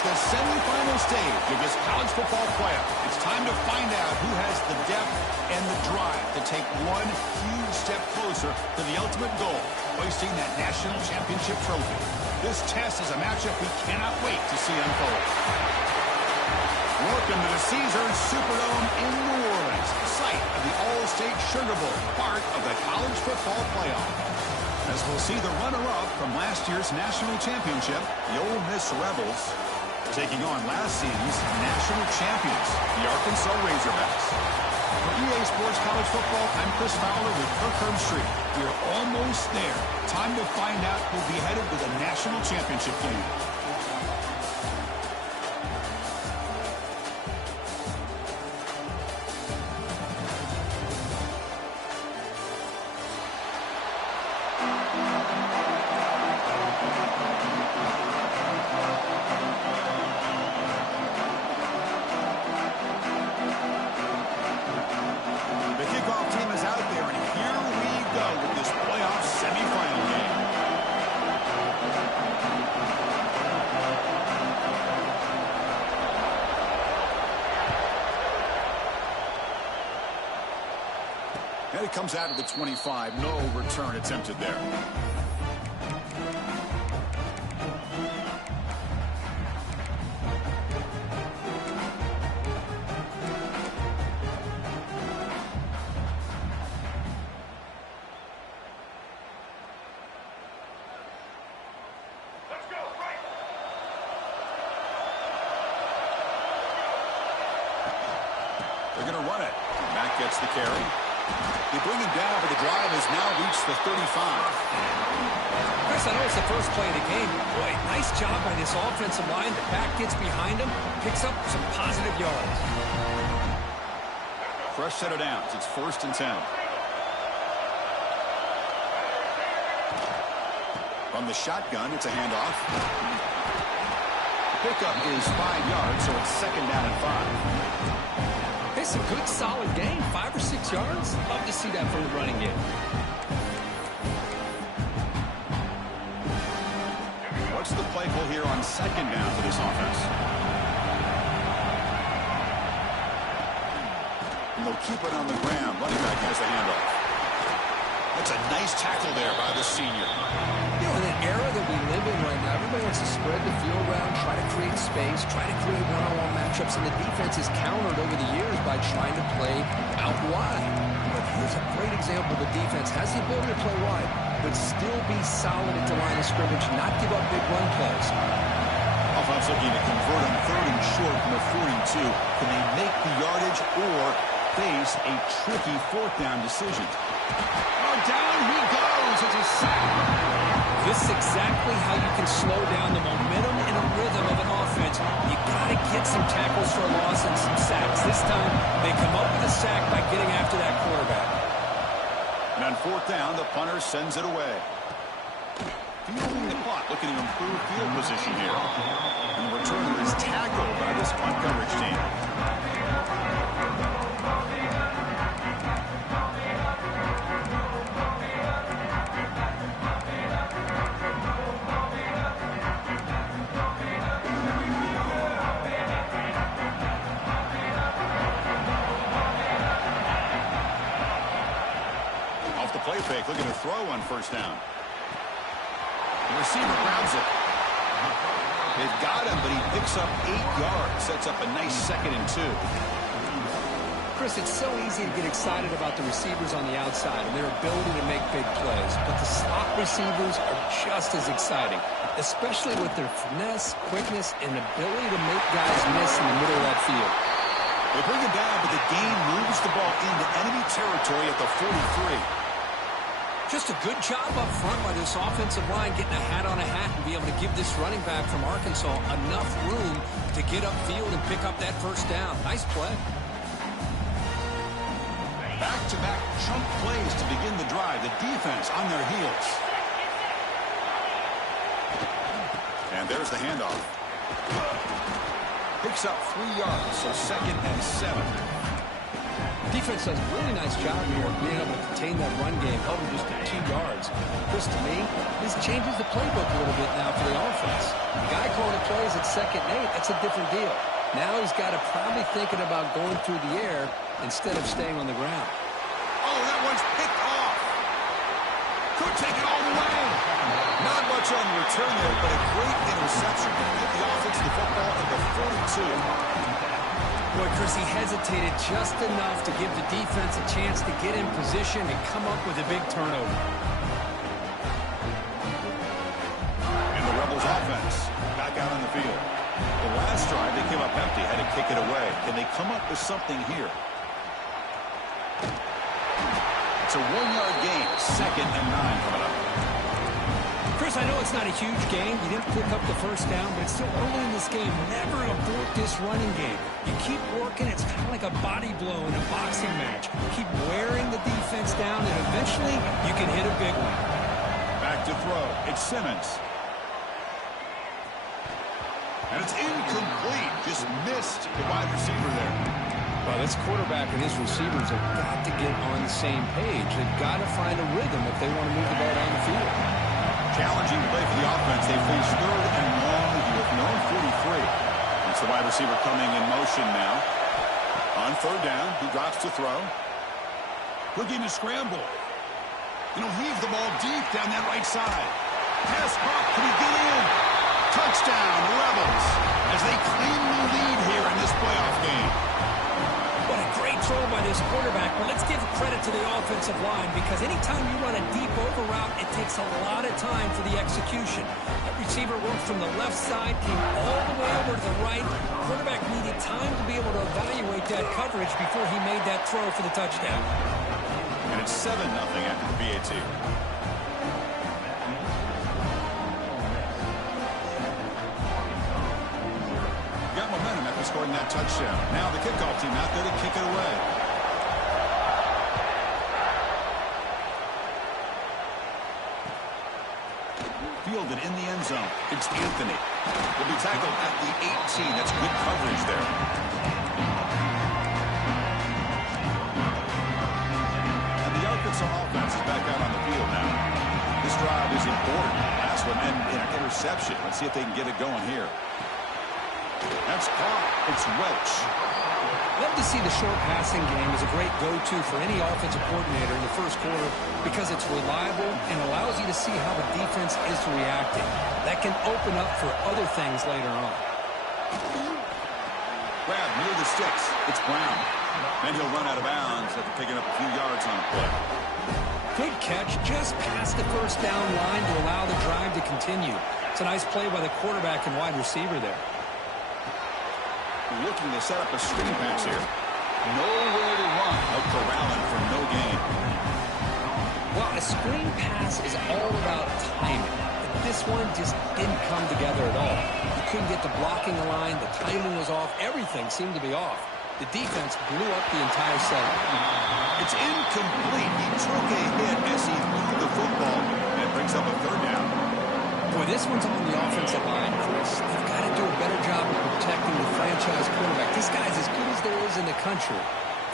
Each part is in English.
It's the semifinal stage of this college football playoff. It's time to find out who has the depth and the drive to take one huge step closer to the ultimate goal, hoisting that national championship trophy. This test is a matchup we cannot wait to see unfold. Welcome to the Caesars Superdome in New Orleans, site of the All-State Sugar Bowl, part of the college football playoff. As we'll see the runner-up from last year's national championship, the Ole Miss Rebels, taking on last season's national champions, the Arkansas Razorbacks. For EA Sports College Football, I'm Chris Fowler with Kirk Herbstreit. We're almost there. Time to find out who'll be headed to the national championship game. And it comes out of the 25. No return attempted there. Let's go, right. They're going to run it. Mack gets the carry. They bring him down, but the drive has now reached the 35. Chris, I know it's the first play of the game. Boy, nice job by this offensive line. The back gets behind him, picks up some positive yards. Fresh set of downs. It's 1st and 10. From the shotgun, it's a handoff. The pickup is 5 yards, so it's 2nd down and 5. It's a good, solid gain. 5 or 6 yards. Love to see that from the running game. What's the play call here on 2nd down for this offense? And they'll keep it on the ground. Running back has the handoff. That's a nice tackle there by the senior. You know, in an era that we live in right now, everybody wants to spread the field around, try to create space, try to create one-on-one matchups, and the defense is countered over the years by trying to play out wide. But here's a great example. The defense has the ability to play wide, but still be solid at the line of scrimmage, not give up big run plays. Offense looking to convert on 3rd and short from the 42. Can they make the yardage or face a tricky 4th down decision? Oh, down he goes. It's a sack. This is exactly how you can slow down the momentum and a rhythm of an offense. You got to get some tackles for a loss and some sacks. This time, they come up with a sack by getting after that quarterback. And on 4th down, the punter sends it away. Fielding the clock, looking to improve field position here. And the returner is tackled by this punt coverage team. Fake, looking to throw on 1st down. The receiver grabs it. They've got him, but he picks up 8 yards. Sets up a nice 2nd and 2. Chris, it's so easy to get excited about the receivers on the outside and their ability to make big plays. But the slot receivers are just as exciting, especially with their finesse, quickness, and ability to make guys miss in the middle of that field. They bring him down, but the game moves the ball into enemy territory at the 43. Just a good job up front by this offensive line, getting a hat on a hat and be able to give this running back from Arkansas enough room to get upfield and pick up that 1st down. Nice play. Back-to-back chunk plays to begin the drive. The defense on their heels. And there's the handoff. Picks up 3 yards, so 2nd and 7. Defense does a really nice job here of being able to contain that run game, held him just to 2 yards. Chris, to me, this changes the playbook a little bit now for the offense. The guy calling the plays at 2nd and 8, that's a different deal. Now he's got to probably thinking about going through the air instead of staying on the ground. Oh, that one's picked off. Could take it all the way. Not much on the return there, but a great interception to get the offense the football at the 42. Boy, Chris, he hesitated just enough to give the defense a chance to get in position and come up with a big turnover. And the Rebels offense back out on the field. The last drive, they came up empty, had to kick it away. Can they come up with something here? It's a 1-yard gain, 2nd and 9 coming up. Chris, I know it's not a huge gain. You didn't pick up the first down, but it's still early in this game. Never abort this running game. You keep working. It's kind of like a body blow in a boxing match. Keep wearing the defense down, and eventually you can hit a big one. Back to throw. It's Simmons. And it's incomplete. Just missed the wide receiver there. Well, this quarterback and his receivers have got to get on the same page. They've got to find a rhythm if they want to move the ball down the field. Challenging play for the offense. They face 3rd and long with no 43. It's the wide receiver coming in motion now. On 3rd down, he drops to throw. Looking to scramble. And he'll heave the ball deep down that right side. Pass caught. Can he get in? Touchdown, Rebels, as they claim the lead here in this playoff game. What a great throw by this quarterback. But let's give credit to the offensive line, because anytime you run a deep over route, it takes a lot of time for the execution. That receiver worked from the left side, came all the way over to the right. Quarterback needed time to be able to evaluate that coverage before he made that throw for the touchdown. And it's 7-0 after the VAT. Momentum after scoring that touchdown. Now the kickoff team out there to kick it away. Fielded in the end zone. It's Anthony. Will be tackled at the 18. That's good coverage there. And the Arkansas offense is back out on the field now. This drive is important. Last one ended in an interception. Let's see if they can get it going here. That's caught. It's Welch. Love to see the short passing game as a great go-to for any offensive coordinator in the first quarter, because it's reliable and allows you to see how the defense is reacting. That can open up for other things later on. Grab near the sticks. It's Brown. Then he'll run out of bounds after picking up a few yards on the play. Good catch just past the first down line to allow the drive to continue. It's a nice play by the quarterback and wide receiver there. Looking to set up a screen pass here. Nowhere to run. Out corralling for no gain. Well, a screen pass is all about timing. But this one just didn't come together at all. You couldn't get the blocking line. The timing was off. Everything seemed to be off. The defense blew up the entire setup. It's incomplete. He took a hit as he threw the football. And it brings up a 3rd down. Boy, this one's on the offensive line, Chris. They've got to do a better job of protecting the franchise quarterback. This guy's as good as there is in the country,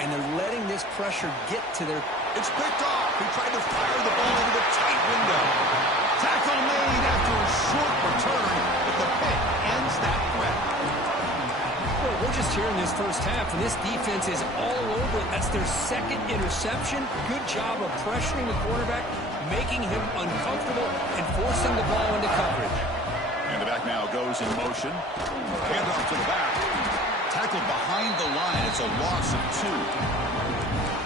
and they're letting this pressure get to their... It's picked off. He tried to fire the ball into the tight window. Tackle made after a short return, but the pick ends that threat. Well, we're just here in this first half, and this defense is all over it. That's their 2nd interception. Good job of pressuring the quarterback, making him uncomfortable, and forcing the ball into coverage. And the back now goes in motion. Handoff to the back. Tackled behind the line. It's a loss of 2.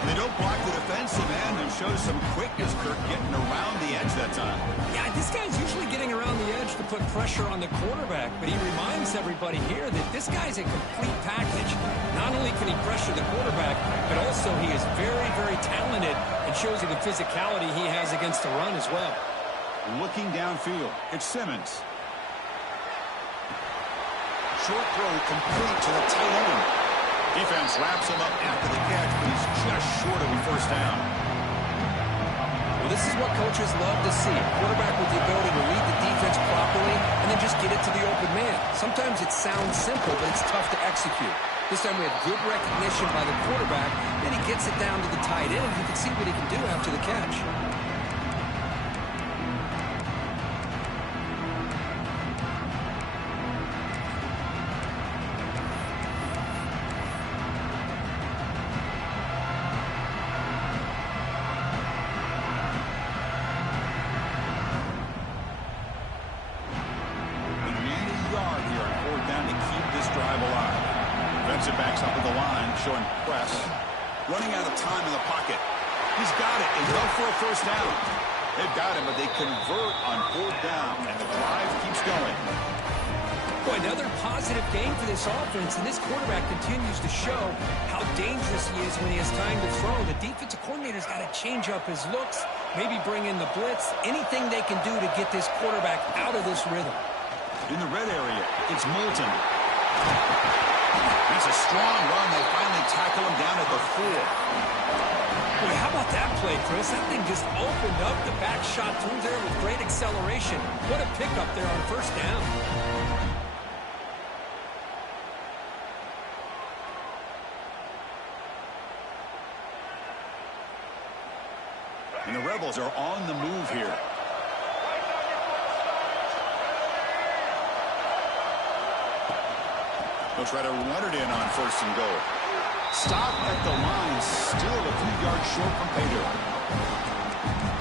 They don't block the defensive end and show some quickness, Kirk, getting around the edge that time. Yeah, this guy's usually getting around the edge to put pressure on the quarterback, but he reminds everybody here that this guy's a complete package. Not only can he pressure the quarterback, but also he is very, very talented and shows you the physicality he has against the run as well. Looking downfield, it's Simmons. Short throw complete to the tight end. Defense wraps him up after the catch, but he's just short of a 1st down. Well, this is what coaches love to see. A quarterback with the ability to read the defense properly and then just get it to the open man. Sometimes it sounds simple, but it's tough to execute. This time we have good recognition by the quarterback. Then he gets it down to the tight end. You can see what he can do after the catch. Defensive backs up at the line, showing press. Running out of time in the pocket. He's got it. He's up for a first down. They've got him, but they convert on fourth down, and the drive keeps going. Boy, another positive game for this offense, and this quarterback continues to show how dangerous he is when he has time to throw. The defensive coordinator's got to change up his looks, maybe bring in the blitz, anything they can do to get this quarterback out of this rhythm. In the red area, it's Moulton. That's a strong run. They finally tackle him down at the 4. Boy, how about that play, Chris? That thing just opened up. The back shot through there with great acceleration. What a pickup there on first down. And the Rebels are on the move here. They'll try to run it in on first and goal. Stop at the line, still a few yards short from pay dirt.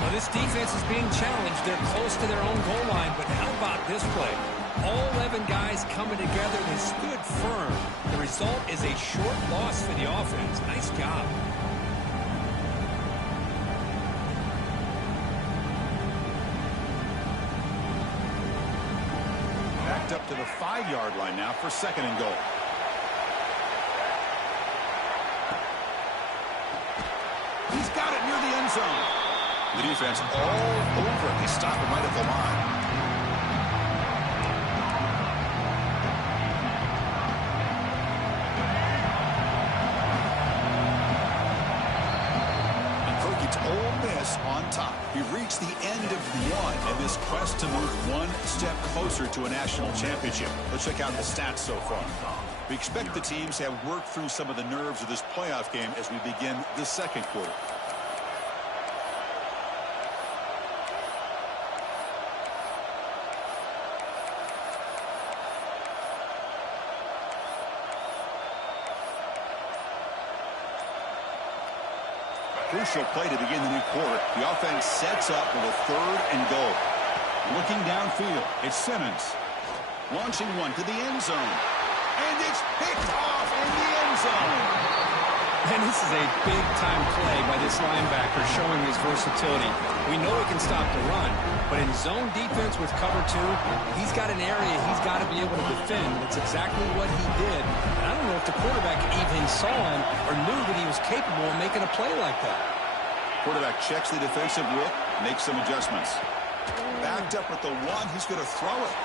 Well, this defense is being challenged. They're close to their own goal line, but how about this play? All 11 guys coming together. They stood firm. The result is a short loss for the offense. Nice job. Backed up to the 5-yard line now for second and goal. He's got it near the end zone. The defense all over it. They stop him right at the line. And Kirk gets Ole Miss on top. He reached the end of one in this quest to move one step closer to a national championship. Let's check out the stats so far. We expect the teams to have worked through some of the nerves of this playoff game as we begin the second quarter. Crucial play to begin the new quarter. The offense sets up with a third and goal. Looking downfield, it's Simmons. Launching one to the end zone. And it's picked off in the end zone. And this is a big-time play by this linebacker showing his versatility. We know he can stop the run, but in zone defense with cover 2, he's got an area he's got to be able to defend. That's exactly what he did. And I don't know if the quarterback even saw him or knew that he was capable of making a play like that. Quarterback checks the defensive look, makes some adjustments. Backed up at the 1, he's going to throw it.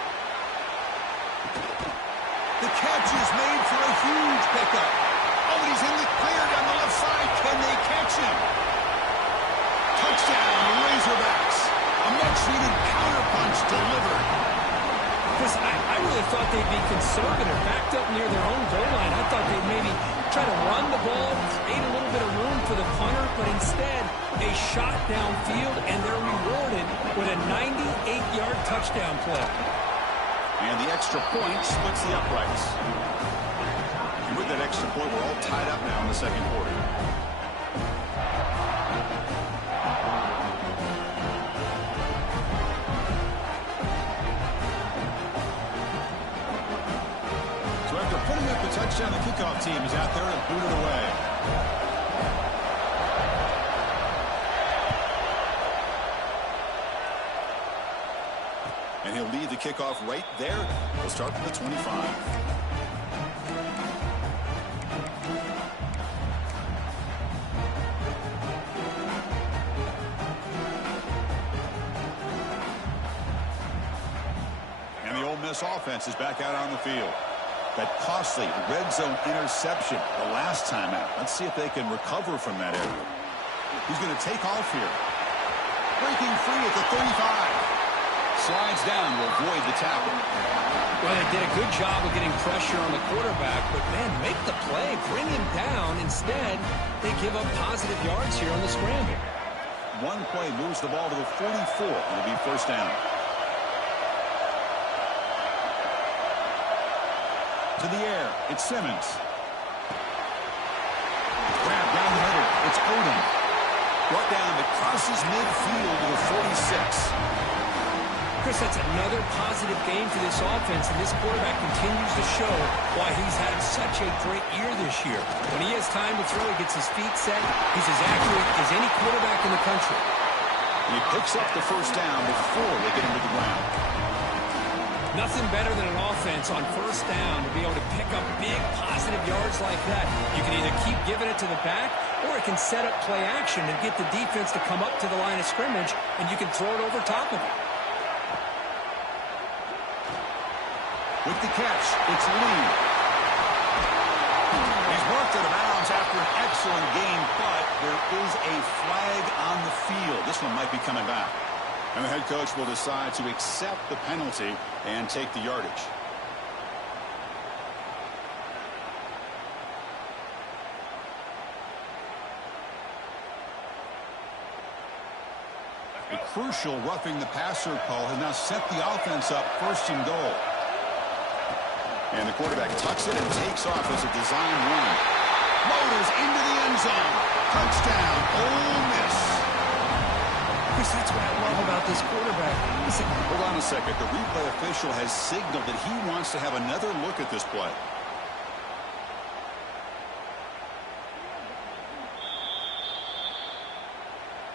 The catch is made for a huge pickup. Oh, and he's in the clear down the left side. Can they catch him? Touchdown, Razorbacks. A much-needed counterpunch delivered. Chris, I really thought they'd be conservative, backed up near their own goal line. I thought they'd maybe try to run the ball, create a little bit of room for the punter, but instead a shot downfield, and they're rewarded with a 98-yard touchdown play. And the extra point splits the uprights. And with that extra point, we're all tied up now in the second quarter. So after putting up the touchdown, the kickoff team is out there to boot it away. And he'll lead the kickoff right there. We'll start from the 25. And the Ole Miss offense is back out on the field. That costly red zone interception the last time out. Let's see if they can recover from that area. He's going to take off here. Breaking free at the 35. Slides down to avoid the tackle. Well, they did a good job of getting pressure on the quarterback, but, man, make the play, bring him down. Instead, they give up positive yards here on the scramble. One play moves the ball to the 44. It'll be first down. To the air, it's Simmons. Grab down the middle, it's Odom. Brought down but crosses midfield to the 46. Chris, that's another positive game for this offense, and this quarterback continues to show why he's had such a great year this year. When he has time to throw, he gets his feet set. He's as accurate as any quarterback in the country. He picks up the first down before they get him to the ground. Nothing better than an offense on first down to be able to pick up big positive yards like that. You can either keep giving it to the back, or it can set up play action and get the defense to come up to the line of scrimmage, and you can throw it over top of it. With the catch, it's Lee. He's marked out of bounds after an excellent game, but there is a flag on the field. This one might be coming back. And the head coach will decide to accept the penalty and take the yardage. A crucial roughing the passer call has now set the offense up first and goal. And the quarterback tucks it and takes off as a design run. Motors into the end zone. Touchdown, Ole Miss. Chris, that's what I love about this quarterback. Listen, hold on a second. The replay official has signaled that he wants to have another look at this play.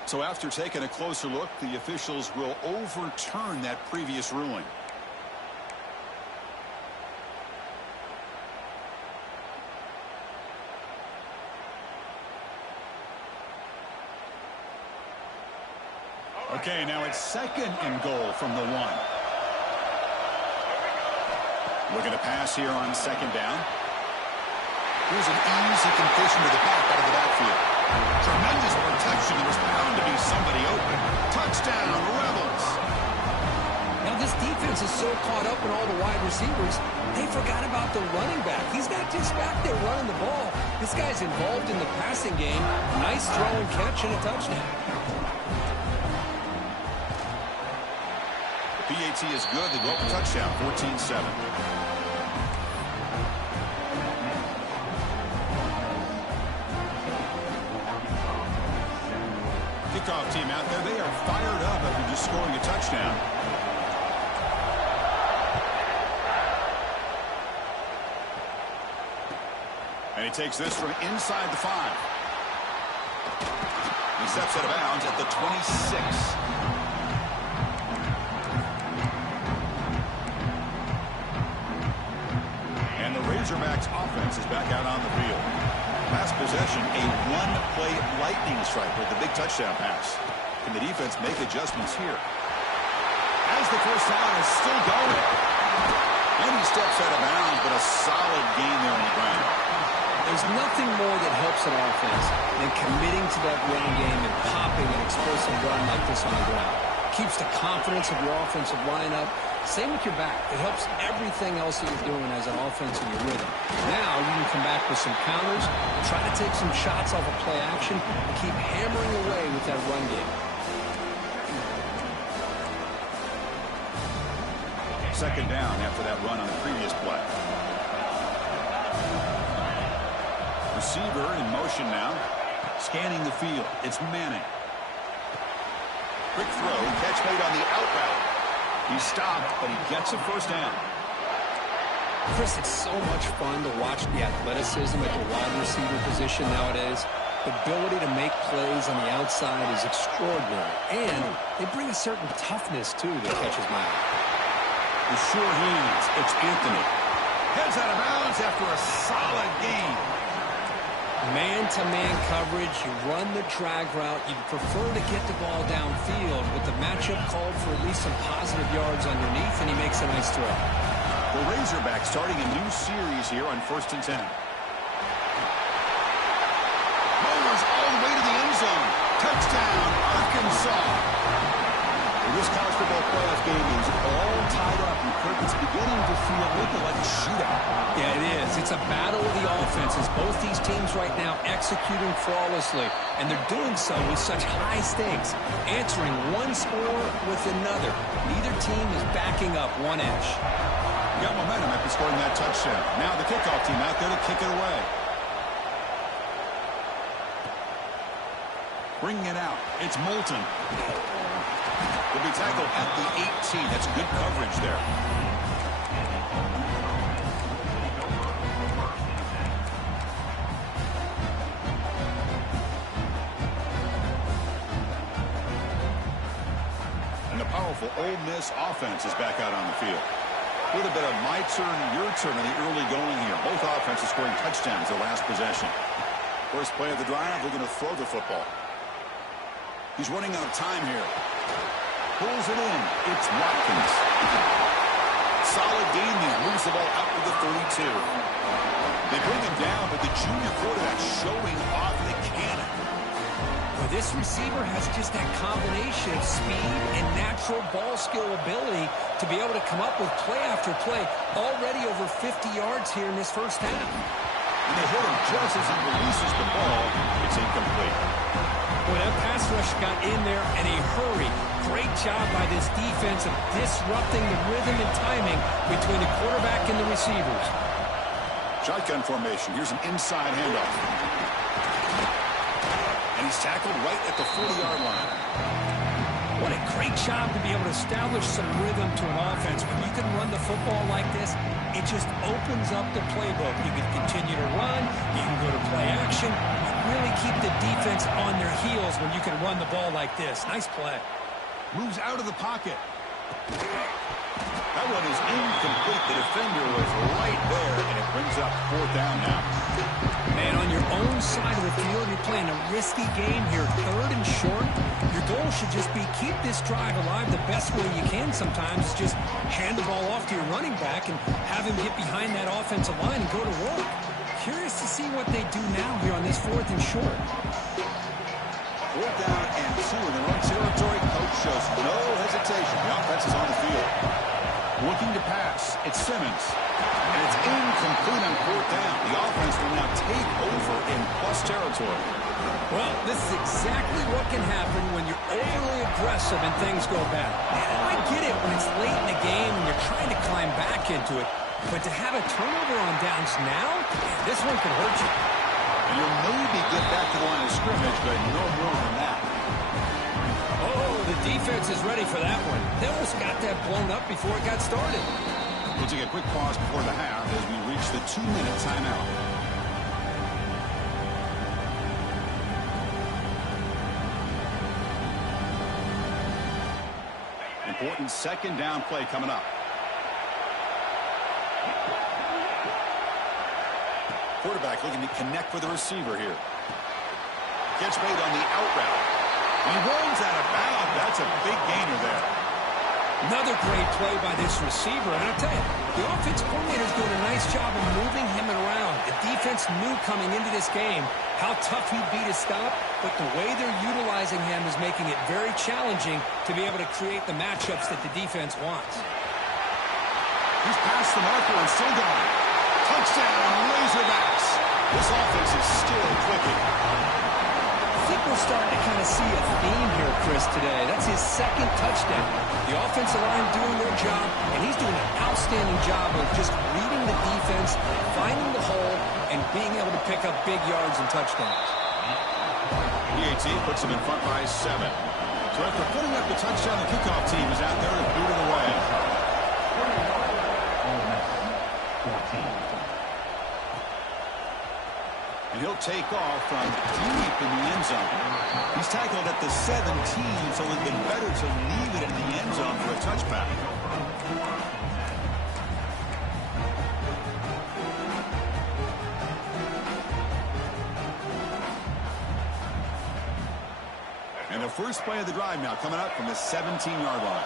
So after taking a closer look, the officials will overturn that previous ruling. Okay, now it's second and goal from the 1. Looking to pass here on second down. Here's an easy completion to the back out of the backfield. Tremendous protection. There was bound to be somebody open. Touchdown, Rebels. Now this defense is so caught up in all the wide receivers, they forgot about the running back. He's not just back there running the ball. This guy's involved in the passing game. Nice throw and catch and a touchdown. PAT is good. They go up a touchdown, 14-7. Kickoff team out there, they are fired up after just scoring a touchdown. And he takes this from inside the 5. He steps out of bounds at the 26. Razorbacks offense is back out on the field. Last possession, a one-play lightning strike with the big touchdown pass. Can the defense make adjustments here? As the first down is still going. And he steps out of bounds, but a solid gain there on the ground. There's nothing more that helps an offense than committing to that running game and popping an explosive run like this on the ground. Keeps the confidence of your offensive lineup. Same with your back. It helps everything else that you're doing as an offense in your rhythm. Now you can come back with some counters, try to take some shots off of play action, and keep hammering away with that run game. Second down after that run on the previous play. Receiver in motion now. Scanning the field. It's Manning. Quick throw. Catch made on the out route. He stopped, but he gets a first down. Chris, it's so much fun to watch the athleticism at the wide receiver position nowadays. The ability to make plays on the outside is extraordinary. And they bring a certain toughness, too, that catches my eye. The sure hands. It's Anthony. Heads out of bounds after a solid gain. Man-to-man coverage, you run the drag route, you'd prefer to get the ball downfield, but the matchup called for at least some positive yards underneath, and he makes a nice throw. The Razorbacks starting a new series here on 1st and 10. Bowlers all the way to the end zone. Touchdown, Arkansas. This college football playoff game is all tied up, and Kirk, it's beginning to feel a little bit like a shootout. Yeah, it is. It's a battle of the offenses. Both these teams right now executing flawlessly, and they're doing so with such high stakes, answering one score with another. Neither team is backing up one inch. Got momentum after scoring that touchdown. Now the kickoff team out there to kick it away. Bringing it out. It's Moulton. Will be tackled at the 18. That's good coverage there. And the powerful Ole Miss offense is back out on the field. A little bit of my turn, your turn in the early going here. Both offenses scoring touchdowns their last possession. First play of the drive, they're going to throw the football. He's running out of time here. Pulls it in. It's Watkins. Solid gain there. Moves the ball out to the 32. They bring him down, but the junior quarterback showing off the cannon. Well, this receiver has just that combination of speed and natural ball skill ability to be able to come up with play after play. Already over 50 yards here in this first half. And they hit him just as he releases the ball. It's incomplete. Boy, that pass rush got in there in a hurry. Great job by this defense of disrupting the rhythm and timing between the quarterback and the receivers. Shotgun formation. Here's an inside handoff. And he's tackled right at the 40-yard line. What a great job to be able to establish some rhythm to an offense. When you can run the football like this, it just opens up the playbook. You can continue to run. You can go to play action. Really keep the defense on their heels when you can run the ball like this. Nice play. Moves out of the pocket. That one is incomplete. The defender was right there, and it brings up fourth down now. Man, on your own side of the field, you're playing a risky game here. Third and short. Your goal should just be keep this drive alive the best way you can sometimes. Is just hand the ball off to your running back and have him get behind that offensive line and go to work. Curious to see what they do now here on this fourth and short. Fourth down and 2 in the wrong territory. Coach shows no hesitation. The offense is on the field. Looking to pass. It's Simmons. And it's incomplete on fourth down. The offense will now take over in plus territory. Well, this is exactly what can happen when you're overly aggressive and things go bad. And I get it when it's late in the game and you're trying to climb back into it. But to have a turnover on downs now, this one could hurt you. And you'll maybe get back to the line of scrimmage, but no more than that. Oh, the defense is ready for that one. They almost got that blown up before it got started. We'll take a quick pause before the half as we reach the 2-minute timeout. Important second down play coming up. Quarterback looking to connect with the receiver here. Gets made on the out route. He runs out of bounds. That's a big gainer there. Another great play by this receiver. And I'll tell you, the offensive coordinator is doing a nice job of moving him around. The defense knew coming into this game how tough he'd be to stop, but the way they're utilizing him is making it very challenging to be able to create the matchups that the defense wants. He's past the marker and still going. Touchdown, Razorbacks. This offense is still clicking. I think we're starting to kind of see a theme here, Chris, today. That's his second touchdown. The offensive line doing their job, and he's doing an outstanding job of just reading the defense, finding the hole, and being able to pick up big yards and touchdowns. PAT puts him in front by 7. So after putting up the touchdown, the kickoff team is out there to boot it away. And he'll take off from deep in the end zone. He's tackled at the 17, so it would have been better to leave it in the end zone for a touchback. And the first play of the drive now coming up from the 17-yard line.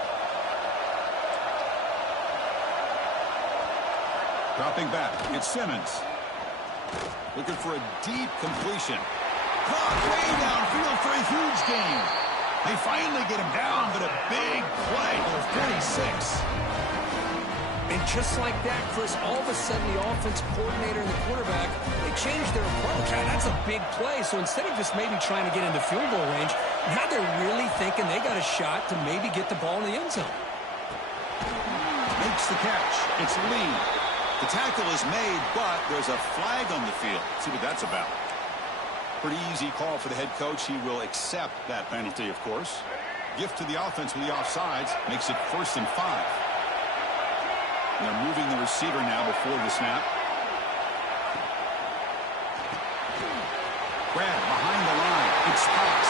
Dropping back, it's Simmons. Looking for a deep completion. Caught way downfield for a huge gain. They finally get him down, but a big play for 46. And just like that, Chris, all of a sudden the offensive coordinator and the quarterback, they changed their approach. That's a big play. So instead of just maybe trying to get into field goal range, now they're really thinking they got a shot to maybe get the ball in the end zone. Makes the catch. It's Lee. The tackle is made, but there's a flag on the field. See what that's about. Pretty easy call for the head coach. He will accept that penalty, of course. Gift to the offense with the offsides. Makes it 1st and 5. And they're moving the receiver now before the snap. Grab behind the line. It's pass.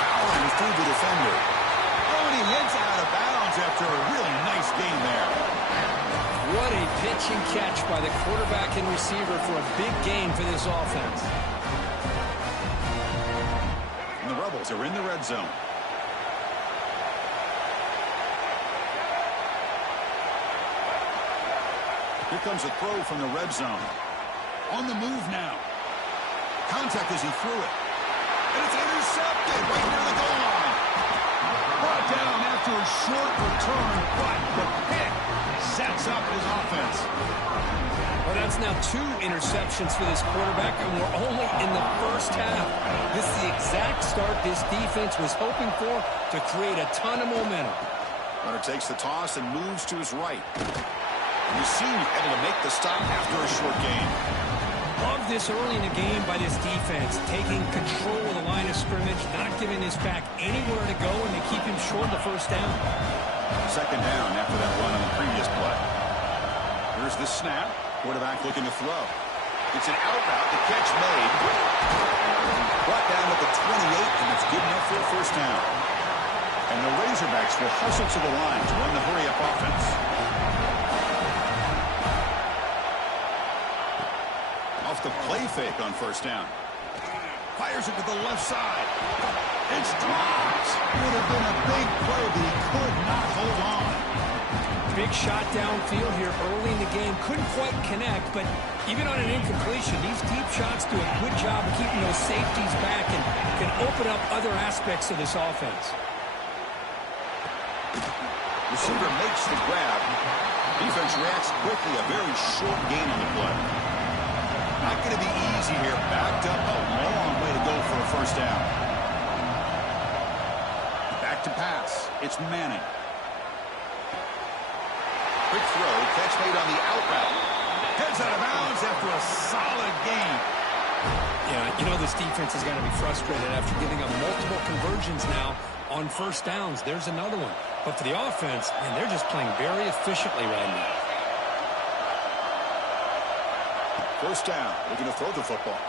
Powering through the defender. Oh, and he heads out of bounds after a really nice gain there. What a pitch and catch by the quarterback and receiver for a big gain for this offense. And the Rebels are in the red zone. Here comes a throw from the red zone. On the move now. Contact as he threw it. And it's intercepted right near the goal line. Brought down after a short return, but the pick sets up his offense. Well, that's now 2 interceptions for this quarterback, and we're only in the first half. This is the exact start this defense was hoping for to create a ton of momentum. Runner takes the toss and moves to his right. You see him able to make the stop after a short gain. Love this early in the game by this defense, taking control of the line of scrimmage, not giving this back anywhere to go, and they keep him short of the first down. 2nd down after that run on the previous play. Here's the snap. Quarterback looking to throw. It's an out route. The catch made. Brought down at the 28, and it's good enough for a 1st down. And the Razorbacks will hustle to the line to run the hurry-up offense. Off the play fake on 1st down. Fires it to the left side. It's dropped. Would have been a big play, but he could not hold on. Big shot downfield here early in the game. Couldn't quite connect, but even on an incompletion, these deep shots do a good job of keeping those safeties back and can open up other aspects of this offense. Receiver makes the grab. Defense reacts quickly. A very short gain on the play. Not going to be easy here. Backed up a long way to go for a 1st down. Back to pass. It's Manning. Quick throw. Catch made on the out route. Heads out of bounds after a solid gain. Yeah, you know this defense is going to be frustrated after giving up multiple conversions now on 1st downs. There's another one. But for the offense, man, they're just playing very efficiently right now. 1st down. Looking to throw the football.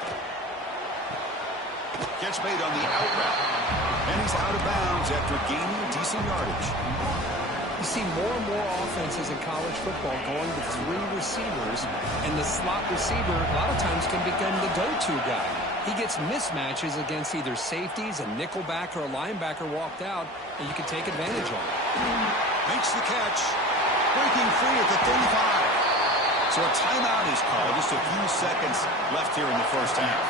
Catch made on the out route. And he's out of bounds after gaining decent yardage. You see more and more offenses in college football going to 3 receivers, and the slot receiver a lot of times can become the go-to guy. He gets mismatches against either safeties, a nickelback, or a linebacker walked out, and you can take advantage of it. Makes the catch. Breaking free at the 35. So a timeout is called. Just a few seconds left here in the 1st half.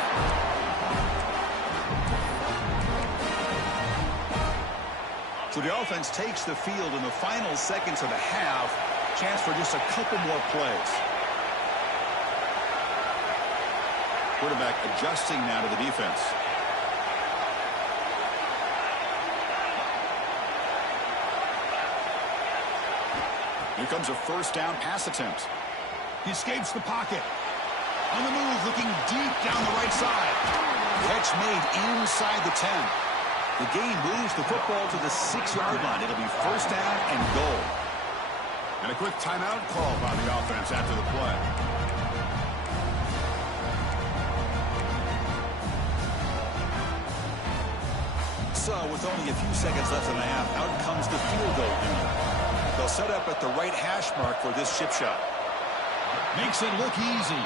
So the offense takes the field in the final seconds of the half. Chance for just a couple more plays. Quarterback adjusting now to the defense. Here comes a 1st down pass attempt. He escapes the pocket. On the move, looking deep down the right side. Catch made inside the 10. The game moves the football to the 6-yard line. It'll be 1st down and goal. And a quick timeout call by the offense after the play. So with only a few seconds left in the half, out comes the field goal unit. They'll set up at the right hash mark for this chip shot. Makes it look easy.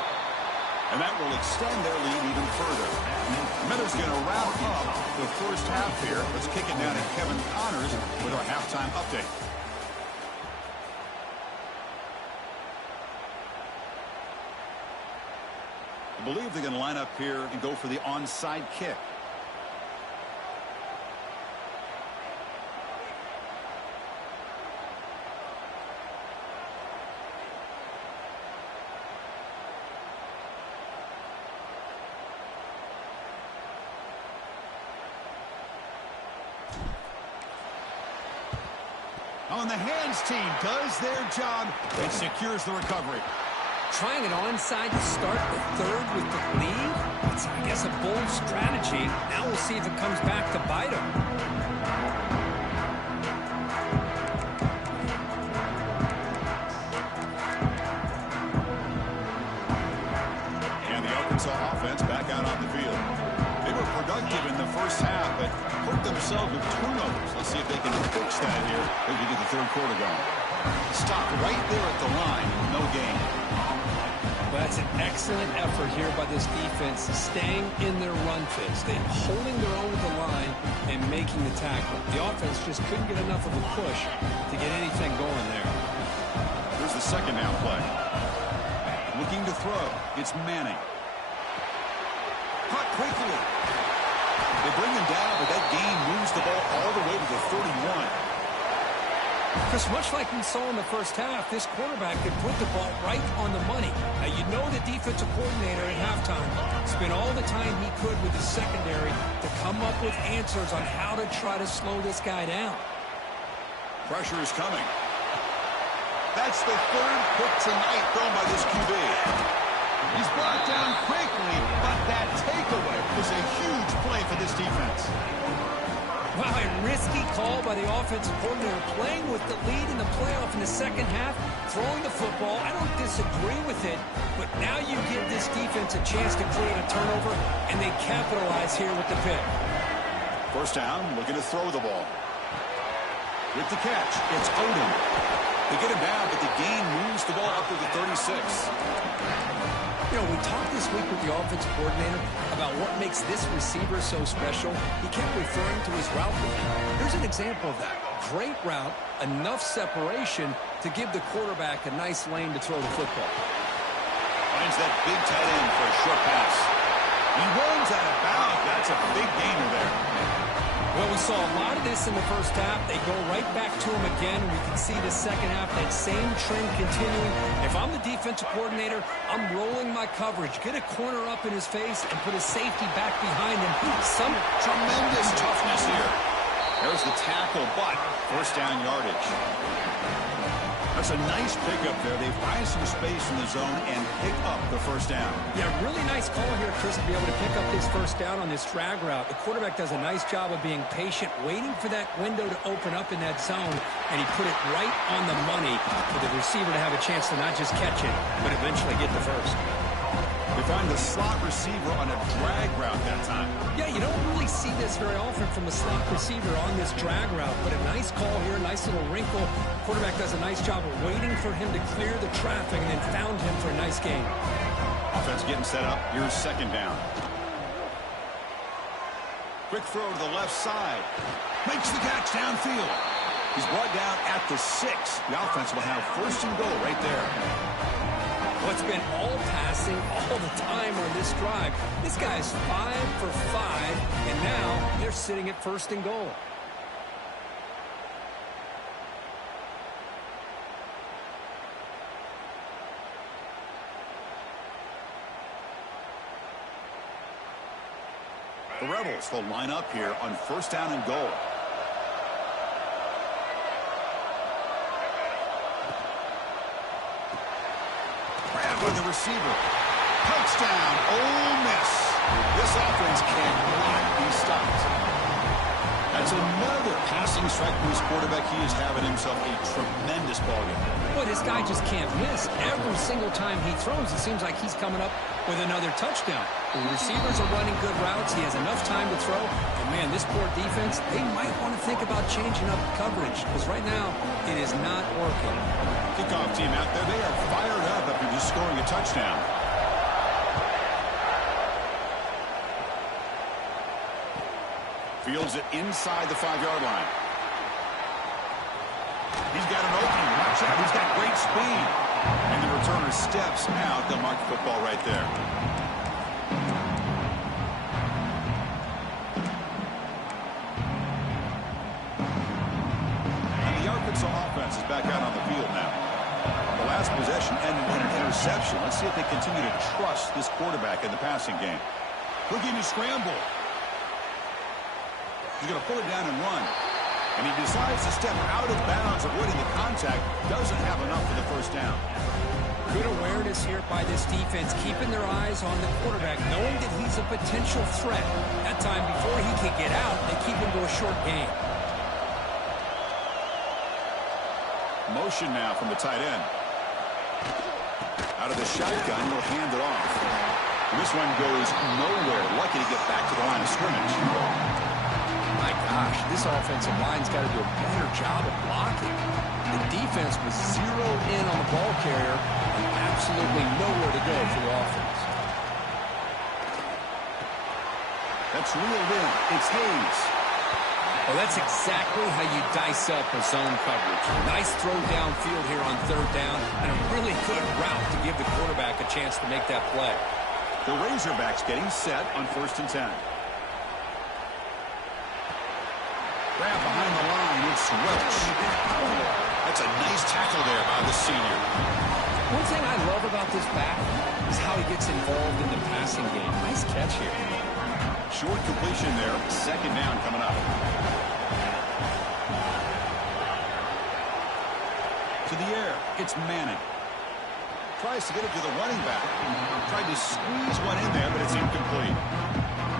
And that will extend their lead even further. Miller's going to wrap up the 1st half here. Let's kick it down to Kevin Connors with our halftime update. I believe they're going to line up here and go for the onside kick. On the hands team does their job and secures the recovery. Trying an onside to start the third with the lead? It's, I guess, a bold strategy. Now we'll see if it comes back to bite him. And the Arkansas offense back out on the field. They were productive in the first half, but hurt themselves with turnovers. Let's see if they can fix that here as we get the third quarter going. Stopped right there at the line. No gain. Well, that's an excellent effort here by this defense, staying in their run fix. They're holding their own with the line and making the tackle. The offense just couldn't get enough of a push to get anything going there. Here's the second down play. Looking to throw. It's Manning. Caught quickly. They bring him down, but that gain moves the ball all the way to the 31. Because much like we saw in the first half, this quarterback could put the ball right on the money. Now, you know the defensive coordinator at halftime spent all the time he could with the secondary to come up with answers on how to try to slow this guy down. Pressure is coming. That's the third pick tonight thrown by this QB. He's brought down quickly, but that takeaway is a huge play for this defense. Wow, a risky call by the offensive coordinator, playing with the lead in the playoff in the second half, throwing the football. I don't disagree with it, but now you give this defense a chance to create a turnover, and they capitalize here with the pick. First down, looking to throw the ball. With the catch, it's Odom. They get him down, but the gain moves the ball up to the 36. You know, we talked this week with the offensive coordinator about what makes this receiver so special. He kept referring to his route running. Here's an example of that. Great route, enough separation to give the quarterback a nice lane to throw the football. Finds that big tight end for a short pass. He runs out of bounds. That's a big gainer there. Well, we saw a lot of this in the first half. They go right back to him again. We can see the second half, that same trend continuing. If I'm the defensive coordinator, I'm rolling my coverage. Get a corner up in his face and put a safety back behind him. Some tremendous toughness here. There's the tackle, but first down yardage. That's a nice pickup there. They find some space in the zone and pick up the first down. Yeah, really nice call here, Chris, to be able to pick up this first down on this drag route. The quarterback does a nice job of being patient, waiting for that window to open up in that zone, and he put it right on the money for the receiver to have a chance to not just catch it, but eventually get the first. They find the slot receiver on a drag route that time. Yeah, you don't really see this very often from a slot receiver on this drag route, but a nice call here, nice little wrinkle. Quarterback does a nice job of waiting for him to clear the traffic and then found him for a nice gain. Offense getting set up. Here's second down. Quick throw to the left side. Makes the catch downfield. He's brought down at the 6. The offense will have first and goal right there. Well, it's been all passing all the time on this drive. This guy's 5 for 5, and now they're sitting at first and goal. The Rebels will line up here on first down and goal. Grab with the receiver. Touchdown, Ole Miss. This offense cannot be stopped. That's another passing strike for his quarterback. He is having himself a tremendous ballgame. Boy, this guy just can't miss. Every single time he throws, it seems like he's coming up with another touchdown. The receivers are running good routes. He has enough time to throw. And, man, this poor defense, they might want to think about changing up coverage because right now it is not working. Kickoff team out there, they are fired up after just scoring a touchdown. Fields it inside the 5-yard line. He's got an opening. Watch out. He's got great speed. And the returner steps out. They'll mark the football right there. And the Arkansas offense is back out on the field now. The last possession ended in an interception. Let's see if they continue to trust this quarterback in the passing game. Looking to scramble. He's going to pull it down and run. And he decides to step out of bounds, avoiding the contact. Doesn't have enough for the first down. Good awareness here by this defense, keeping their eyes on the quarterback, knowing that he's a potential threat. That time, before he can get out, they keep him to a short gain. Motion now from the tight end. Out of the shotgun, he'll hand it off. And this one goes nowhere. Lucky to get back to the line of scrimmage. My gosh, this offensive line's got to do a better job of blocking. The defense was zeroed in on the ball carrier and absolutely nowhere to go for the offense. That's reeled in. It's Hayes. Well, that's exactly how you dice up a zone coverage. Nice throw downfield here on third down, and a really good route to give the quarterback a chance to make that play. The Razorbacks getting set on 1st and 10. Grab behind the line. It's Welch. That's a nice tackle there by the senior. One thing I love about this back is how he gets involved in the passing game. Nice catch here. Short completion there. 2nd down coming up. To the air. It's Manning. Tries to get it to the running back. Tried to squeeze one in there, but it's incomplete.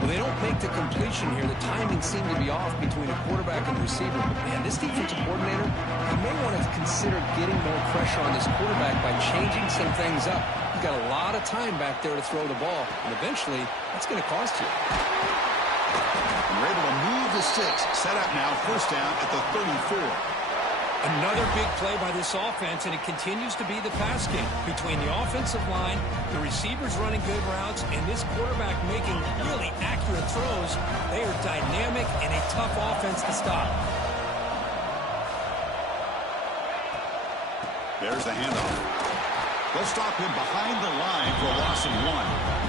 Well, they don't make the completion here. The timing seemed to be off between a quarterback and receiver. But, man, this defensive coordinator, he may want to consider getting more pressure on this quarterback by changing some things up. He's got a lot of time back there to throw the ball, and eventually that's going to cost you. And we're able to move the sticks. Set up now, 1st down at the 34. Another big play by this offense, and it continues to be the pass game. Between the offensive line, the receivers running good routes, and this quarterback making really accurate throws, they are dynamic and a tough offense to stop. There's the handoff. They'll stop him behind the line for a loss of 1.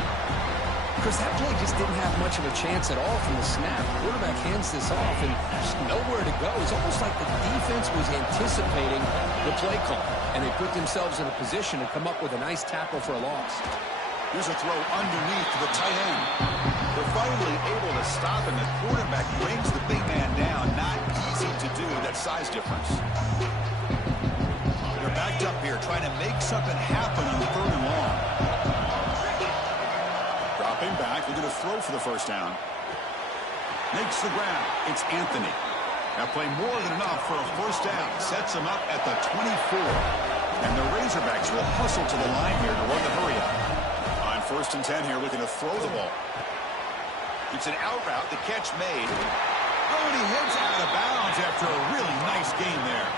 Because that play just didn't have much of a chance at all from the snap. The quarterback hands this off, and there's nowhere to go. It's almost like the defense was anticipating the play call, and they put themselves in a position to come up with a nice tackle for a loss. Here's a throw underneath to the tight end. They're finally able to stop him. The quarterback brings the big man down. Not easy to do, that size difference. They're backed up here, trying to make something happen on 3rd and long. Dropping back, they're going to throw for the 1st down. Makes the grab. It's Anthony. Now play more than enough for a 1st down. Sets him up at the 24. And the Razorbacks will hustle to the line here to run the hurry up. On 1st and 10 here, looking to throw the ball. It's an out route. The catch made. Oh, and he heads out of bounds after a really nice gain there.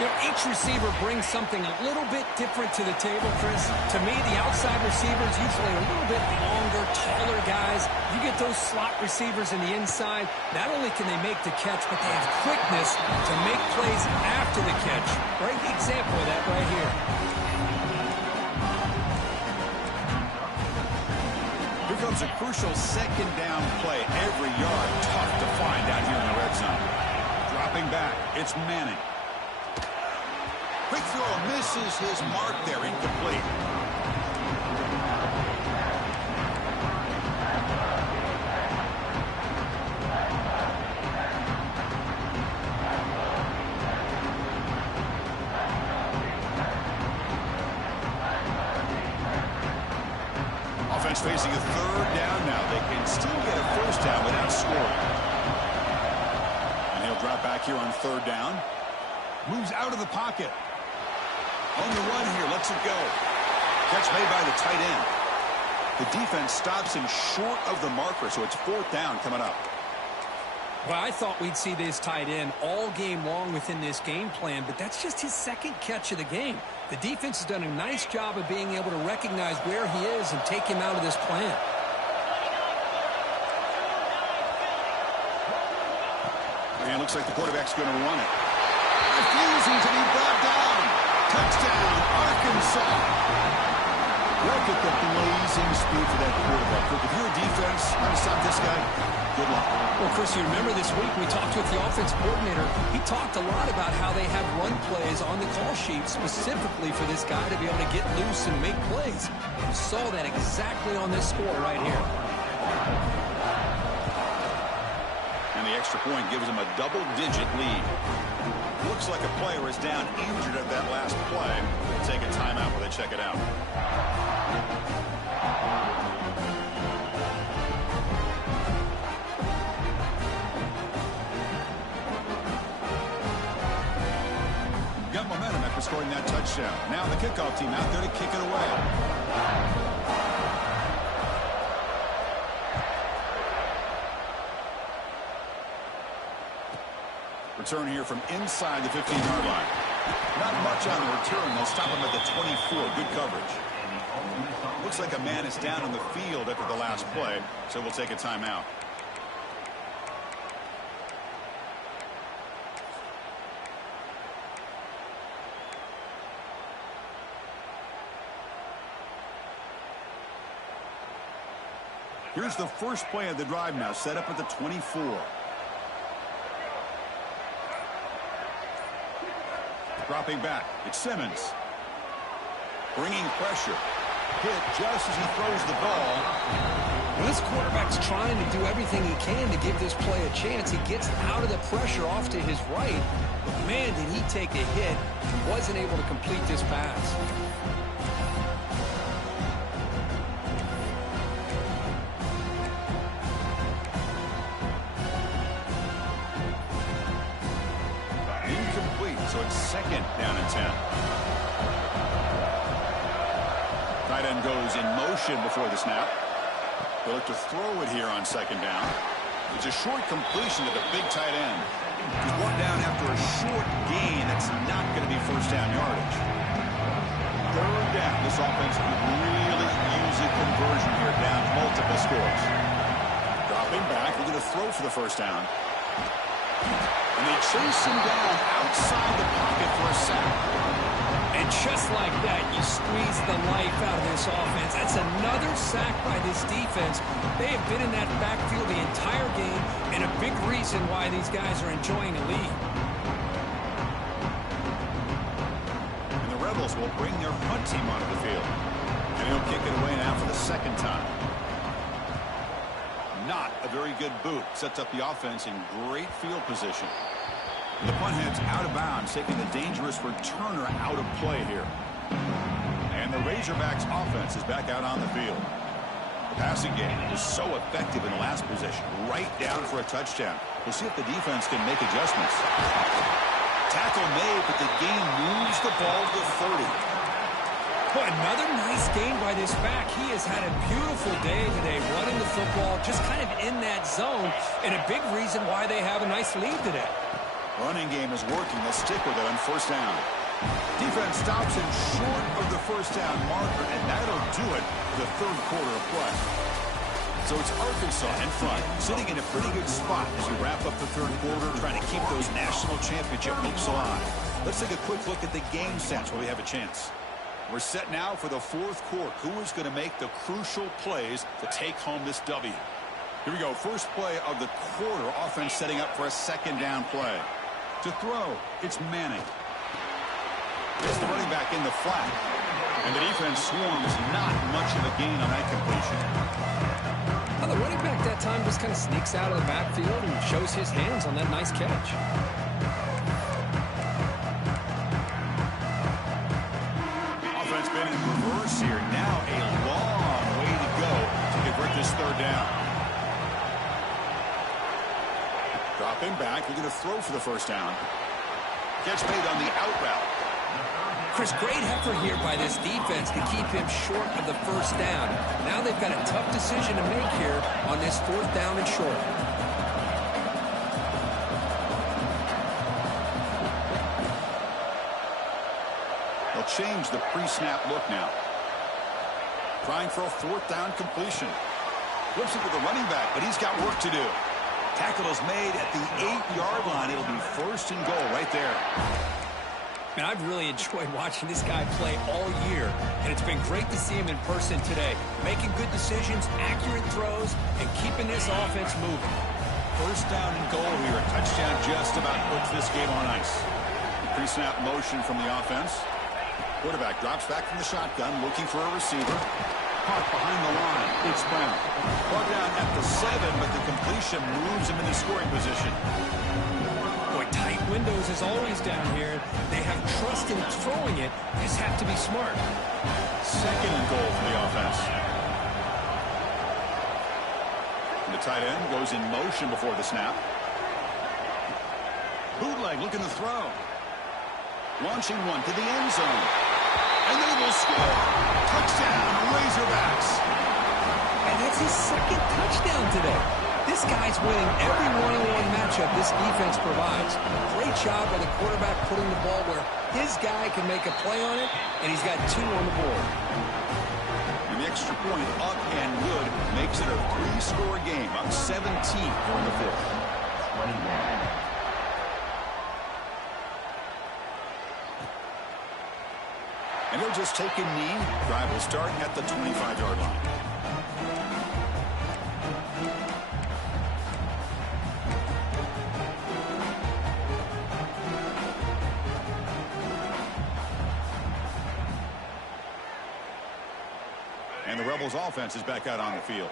You know, each receiver brings something a little bit different to the table, Chris. To me, the outside receivers, usually a little bit longer, taller guys. You get those slot receivers in the inside, not only can they make the catch, but they have quickness to make plays after the catch. Great example of that right here. Here comes a crucial 2nd down play. Every yard tough to find out here in the red zone. Dropping back, it's Manning. Quick throw, misses his mark there, incomplete. Offense facing a 3rd down now. They can still get a 1st down without scoring. And he'll drop back here on 3rd down. Moves out of the pocket. On the run here, lets it go. Catch made by the tight end. The defense stops him short of the marker, so it's 4th down coming up. Well, I thought we'd see this tight end all game long within this game plan, but that's just his 2nd catch of the game. The defense has done a nice job of being able to recognize where he is and take him out of this plan. And it looks like the quarterback's going to run it. Refusing to be brought down. Touchdown, Arkansas. Look at the blazing speed for that quarterback. Look, if you're a defense, trying to stop this guy, good luck. Well, Chris, you remember this week we talked with the offensive coordinator. He talked a lot about how they have run plays on the call sheet specifically for this guy to be able to get loose and make plays. You saw that exactly on this score right here. And the extra point gives them a double-digit lead. Looks like a player is down injured at that last play. We'll take a timeout while they check it out. Got momentum after scoring that touchdown. Now the kickoff team out there to kick it away. Return here from inside the 15-yard line. Not much on the return. They'll stop him at the 24. Good coverage. Looks like a man is down on the field after the last play, so we'll take a timeout. Here's the first play of the drive now, set up at the 24. Dropping back, it's Simmons. Bringing pressure. Hit just as he throws the ball. Well, this quarterback's trying to do everything he can to give this play a chance. He gets out of the pressure off to his right. But man, did he take a hit. Wasn't able to complete this pass. So it's second down and 10. Tight end goes in motion before the snap. They'll look to throw it here on second down. It's a short completion to the big tight end. He's brought down after a short gain. That's not going to be first down yardage. Third down. This offense could really use a conversion here, down multiple scores. Dropping back. We're going to throw for the first down. And they chase him down outside the pocket for a sack. And just like that, you squeeze the life out of this offense. That's another sack by this defense. They have been in that backfield the entire game, and a big reason why these guys are enjoying a lead. And the Rebels will bring their punt team onto the field. And he'll kick it away now for the second time. Not a very good boot. Sets up the offense in great field position. The punt heads out of bounds, taking the dangerous returner out of play here. And the Razorbacks offense is back out on the field. The passing game was so effective in the last possession. Right down for a touchdown. We'll see if the defense can make adjustments. Tackle made, but the game moves the ball to the 30. Boy, another nice game by this back. He has had a beautiful day today running the football, just kind of in that zone, and a big reason why they have a nice lead today. Running game is working. They'll stick with it on first down. Defense stops him short of the first down marker, and that'll do it for the third quarter of play. So it's Arkansas in front, sitting in a pretty good spot as we wrap up the third quarter, trying to keep those national championship hopes alive. Let's take a quick look at the game stats while we have a chance. We're set now for the fourth quarter. Who is going to make the crucial plays to take home this W? Here we go. First play of the quarter. Offense setting up for a second down play. To throw, it's Manning. It's the running back in the flat. And the defense swarms. Not much of a gain on that completion. Well, the running back that time just kind of sneaks out of the backfield and shows his hands on that nice catch. Offense been in reverse here. Now a long way to go to convert this third down. Dropping back. We're going to throw for the first down. Catch made on the out route. Chris, great effort here by this defense to keep him short of the first down. Now they've got a tough decision to make here on this fourth down and short. They'll change the pre-snap look now. Trying for a fourth down completion. Flips it to the running back, but he's got work to do. Tackle is made at the 8-yard line. It'll be first and goal right there. Man, I've really enjoyed watching this guy play all year, and it's been great to see him in person today. Making good decisions, accurate throws, and keeping this offense moving. First down and goal here. A touchdown just about puts this game on ice. Pre-snap motion from the offense. Quarterback drops back from the shotgun, looking for a receiver. Caught behind the line. It's Brown. Brought down at the 7, but the completion separation moves him into scoring position. Boy, tight windows is always down here. They have trust in throwing it. They just have to be smart. Second and goal for the offense. And the tight end goes in motion before the snap. Bootleg looking to throw. Launching one to the end zone. And they will score. Touchdown, Razorbacks. And that's his second touchdown today. This guy's winning every one-on-one matchup this defense provides. Great job by the quarterback putting the ball where his guy can make a play on it, and he's got 2 on the board. And the extra point up and good makes it a 3-score game, up 17 here in the fourth. And they'll just take a knee. Drive will start at the 25-yard line. And the Rebels offense is back out on the field.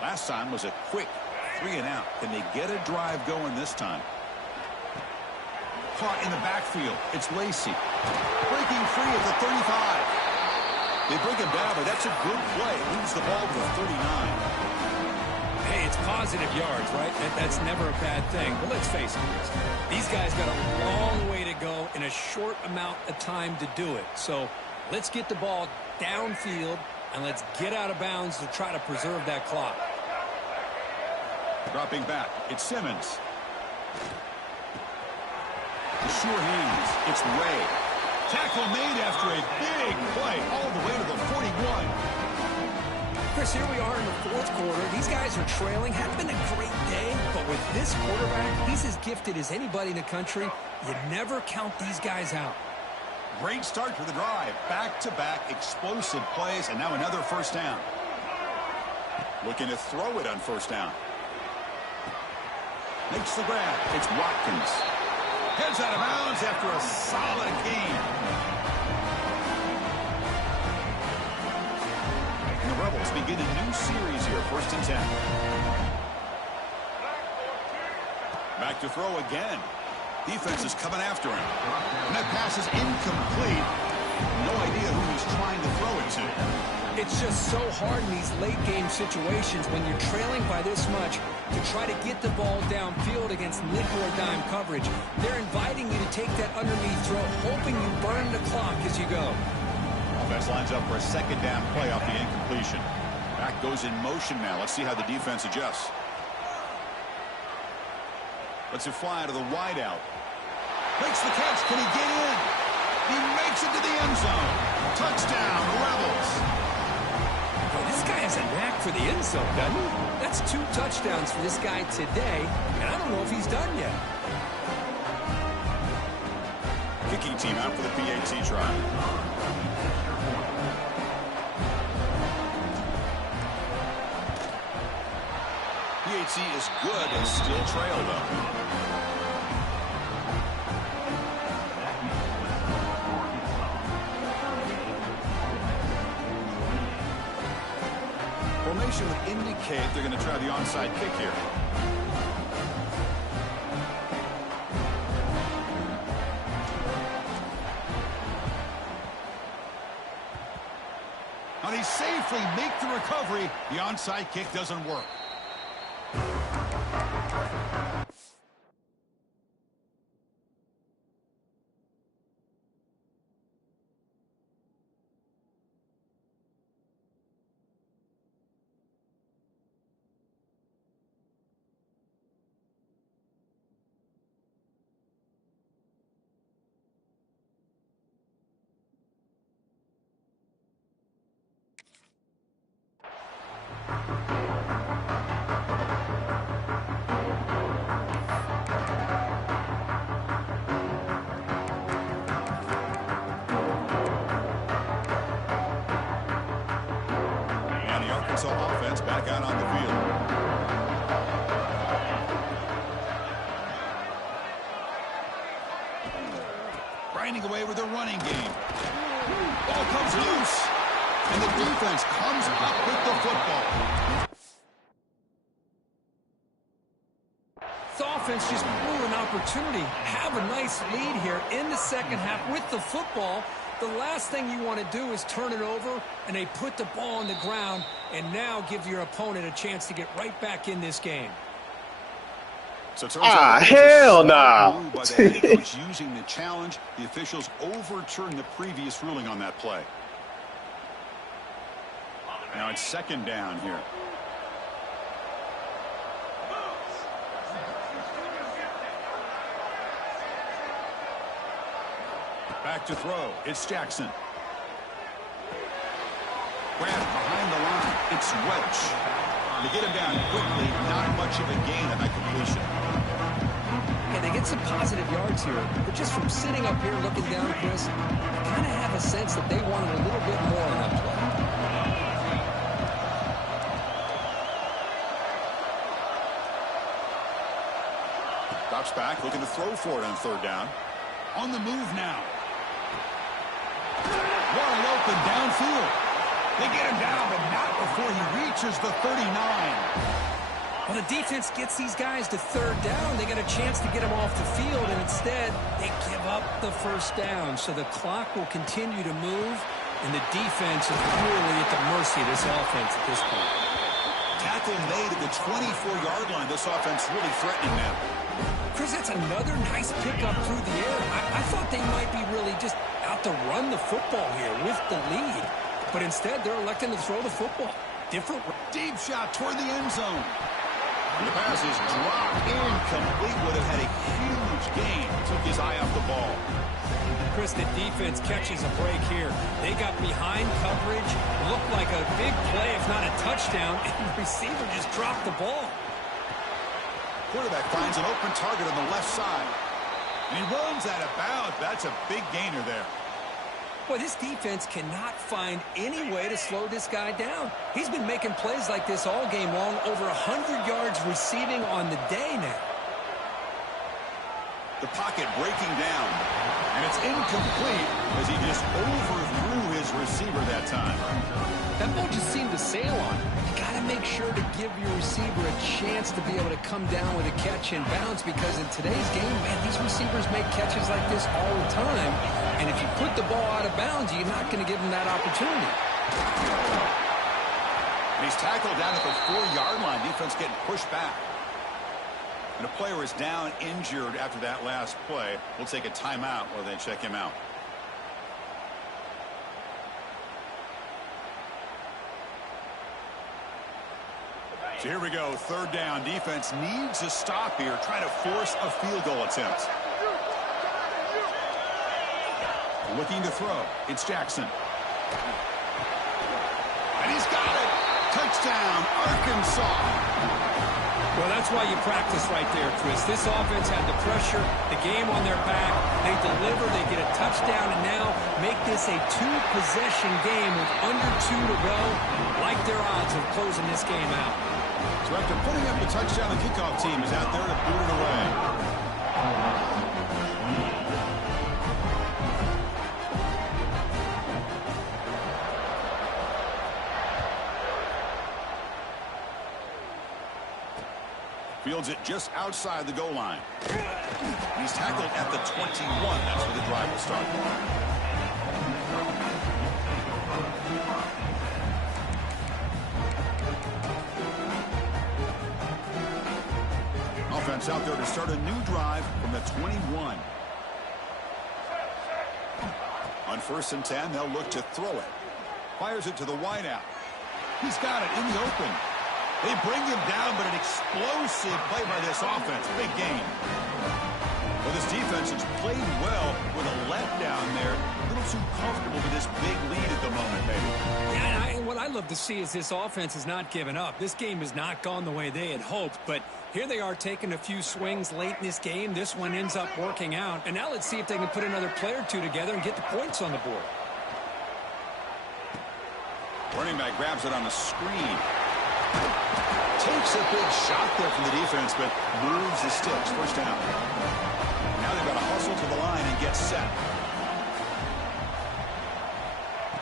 Last time was a quick 3-and-out. Can they get a drive going this time? Caught in the backfield. It's Lacey. Breaking free at the 35. They bring him down, but that's a good play. Moves the ball to the 39. Hey, it's positive yards, right? That's never a bad thing. But let's face it, these guys got a long way to go in a short amount of time to do it. So let's get the ball downfield, and let's get out of bounds to try to preserve that clock. Dropping back, it's Simmons. The sure hands, it's Ray. Tackle made after a big play all the way to the 41. Chris, here we are in the fourth quarter. These guys are trailing. Hadn't been a great day, but with this quarterback, he's as gifted as anybody in the country. You never count these guys out. Great start to the drive. Back-to-back explosive plays, and now another first down. Looking to throw it on first down. Makes the grab. It's Watkins. Heads out of bounds after a solid game. And the Rebels begin a new series here, 1st and 10. Back to throw again. Defense is coming after him. And that pass is incomplete. No idea who he's trying to throw it to. It's just so hard in these late-game situations when you're trailing by this much to try to get the ball downfield against nickel or dime coverage. They're inviting you to take that underneath throw, hoping you burn the clock as you go. Offense lines up for a second down play off the incompletion. Back goes in motion now. Let's see how the defense adjusts. Lets it fly to the wideout. Makes the catch. Can he get in? He makes it to the end zone. Touchdown, Rebels. Well, this guy has a knack for the end zone, doesn't he? That's 2 touchdowns for this guy today, and I don't know if he's done yet. Kicking team out for the PAT try. PAT is good and still trail, though. Formation would indicate they're going to try the onside kick here. Now they safely make the recovery. The onside kick doesn't work. Offense back out on the field. Grinding away with their running game. Ball comes loose. And the defense comes up with the football. The offense just blew an opportunity. Have a nice lead here in the second half with the football. The last thing you want to do is turn it over, and they put the ball on the ground and now give your opponent a chance to get right back in this game. So hell no! By the head coach using the challenge, the officials overturned the previous ruling on that play. Now it's second down here. Back to throw. It's Jackson. Grabbed behind the line. It's Welch. To get him down quickly, not much of a gain on that completion. Yeah, they get some positive yards here, but just from sitting up here looking down, Chris, I kind of have a sense that they wanted a little bit more on that play. Drops back, looking to throw for it on third down. On the move now. Wide open downfield. They get him down, but not before he reaches the 39. Well, the defense gets these guys to third down. They got a chance to get them off the field, and instead they give up the first down. So the clock will continue to move, and the defense is really at the mercy of this offense at this point. Tackle made at the 24-yard line. This offense really threatening now. Chris, that's another nice pickup through the air. I thought they might be really just out to run the football here with the lead. But instead, they're electing to throw the football. Different. Deep shot toward the end zone. The pass is dropped incomplete. Would have had a huge gain. Took his eye off the ball. Chris, the defense catches a break here. They got behind coverage. Looked like a big play, if not a touchdown. And the receiver just dropped the ball. Quarterback finds an open target on the left side. And he runs out of bounds. That's a big gainer there. Boy, this defense cannot find any way to slow this guy down. He's been making plays like this all game long, over 100 yards receiving on the day now. The pocket breaking down, and it's incomplete as he just overthrew his receiver that time. That ball just seemed to sail on him. You got to make sure to give your receiver a chance to be able to come down with a catch and bounce, because in today's game, man, these receivers make catches like this all the time. And if you put the ball out of bounds, you're not going to give them that opportunity. And he's tackled down at the 4-yard line. Defense getting pushed back. And a player is down injured after that last play. We'll take a timeout while they check him out. So here we go, third down. Defense needs a stop here, trying to force a field goal attempt. Looking to throw. It's Jackson. And he's got it. Touchdown, Arkansas. Well, that's why you practice right there, Chris. This offense had the pressure, the game on their back. They deliver, they get a touchdown, and now make this a 2-possession game with under 2 to go. Like their odds of closing this game out. So after putting up the touchdown, the kickoff team is out there to boot it away. Fields it just outside the goal line. He's tackled at the 21. That's where the drive will start. Offense out there to start a new drive from the 21. On 1st and 10, they'll look to throw it. Fires it to the wideout. He's got it in the open. They bring him down, but an explosive play by this offense. Big game. Well, this defense has played well with a letdown there. A little too comfortable with this big lead at the moment, maybe. Yeah, and what I love to see is this offense has not given up. This game has not gone the way they had hoped, but here they are taking a few swings late in this game. This one ends up working out. And now let's see if they can put another play or two together and get the points on the board. Running back grabs it on the screen. Takes a big shot there from the defense, but moves the sticks. First down. Now they've got to hustle to the line and get set.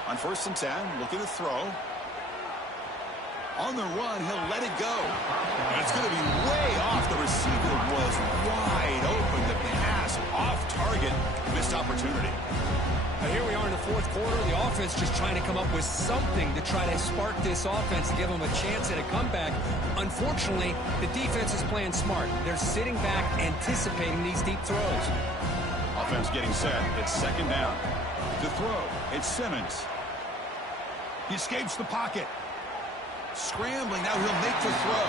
On 1st and 10, looking to throw. On the run, he'll let it go. And it's going to be way off. The receiver was opportunity. Here we are in the fourth quarter. The offense just trying to come up with something to try to spark this offense and give them a chance at a comeback. Unfortunately, the defense is playing smart. They're sitting back, anticipating these deep throws. Offense getting set. It's second down. To throw, it's Simmons. He escapes the pocket. Scrambling, now he'll make the throw.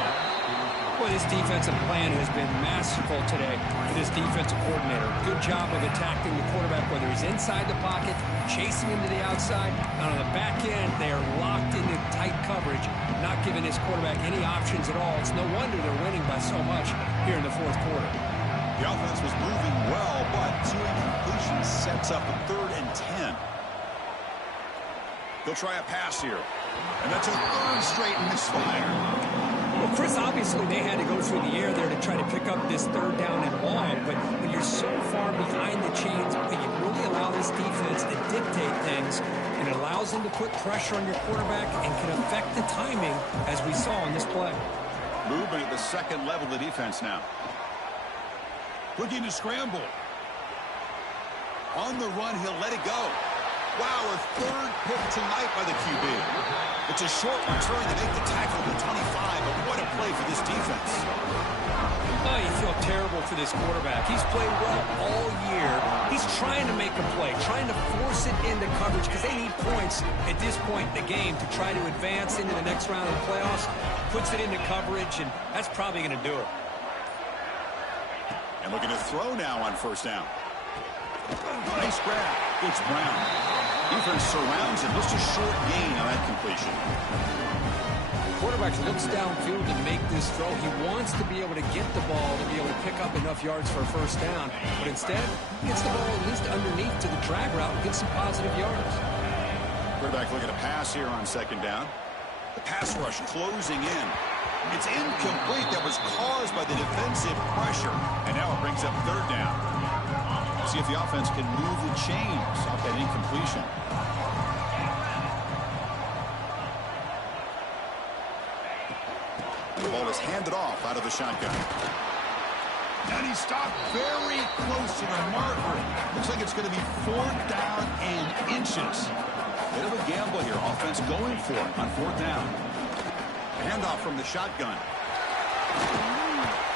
Well, this defensive plan has been masterful today for this defensive coordinator. Good job of attacking the quarterback, whether he's inside the pocket, chasing him to the outside, and on the back end, they are locked into tight coverage, not giving this quarterback any options at all. It's no wonder they're winning by so much here in the fourth quarter. The offense was moving well, but two incompletions sets up a 3rd and 10. They'll try a pass here. And that's a 3rd straight misfire. Well, Chris, obviously they had to go through the air there to try to pick up this 3rd down and long, but when you're so far behind the chains, you really allow this defense to dictate things, and it allows them to put pressure on your quarterback and can affect the timing, as we saw in this play. Movement at the second level of the defense now. Looking to scramble. On the run, he'll let it go. Wow, a 3rd pick tonight by the QB. It's a short return to make the tackle at the 25, but what a play for this defense. Oh, you feel terrible for this quarterback. He's played well all year. He's trying to make a play, trying to force it into coverage because they need points at this point in the game to try to advance into the next round of the playoffs. Puts it into coverage, and that's probably going to do it. And looking to throw now on 1st down. Nice grab. It's Brown. Defense surrounds him. Just a short gain on that completion. The quarterback looks downfield to make this throw. He wants to be able to get the ball to be able to pick up enough yards for a 1st down. But instead, he gets the ball at least underneath to the drag route and gets some positive yards. Quarterback looking to pass here on 2nd down. The pass rush closing in. It's incomplete. That was caused by the defensive pressure. And now it brings up 3rd down. See if the offense can move the chains off that incompletion. The ball is handed off out of the shotgun. And he stopped very close to the marker. Looks like it's going to be 4th down and inches. Bit of a gamble here. Offense going for it on 4th down. Handoff from the shotgun.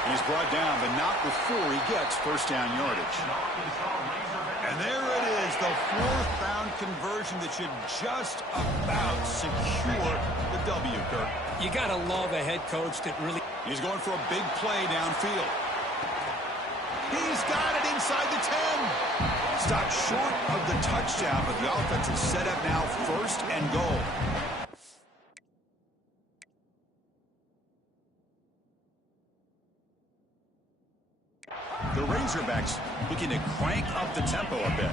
He's brought down, but not before he gets 1st down yardage. And there it is, the 4th down conversion that should just about secure the W, Kirk. You got to love a head coach that really... He's going for a big play downfield. He's got it inside the 10. Stopped short of the touchdown, but the offense is set up now 1st and goal. The Razorbacks looking to crank up the tempo a bit.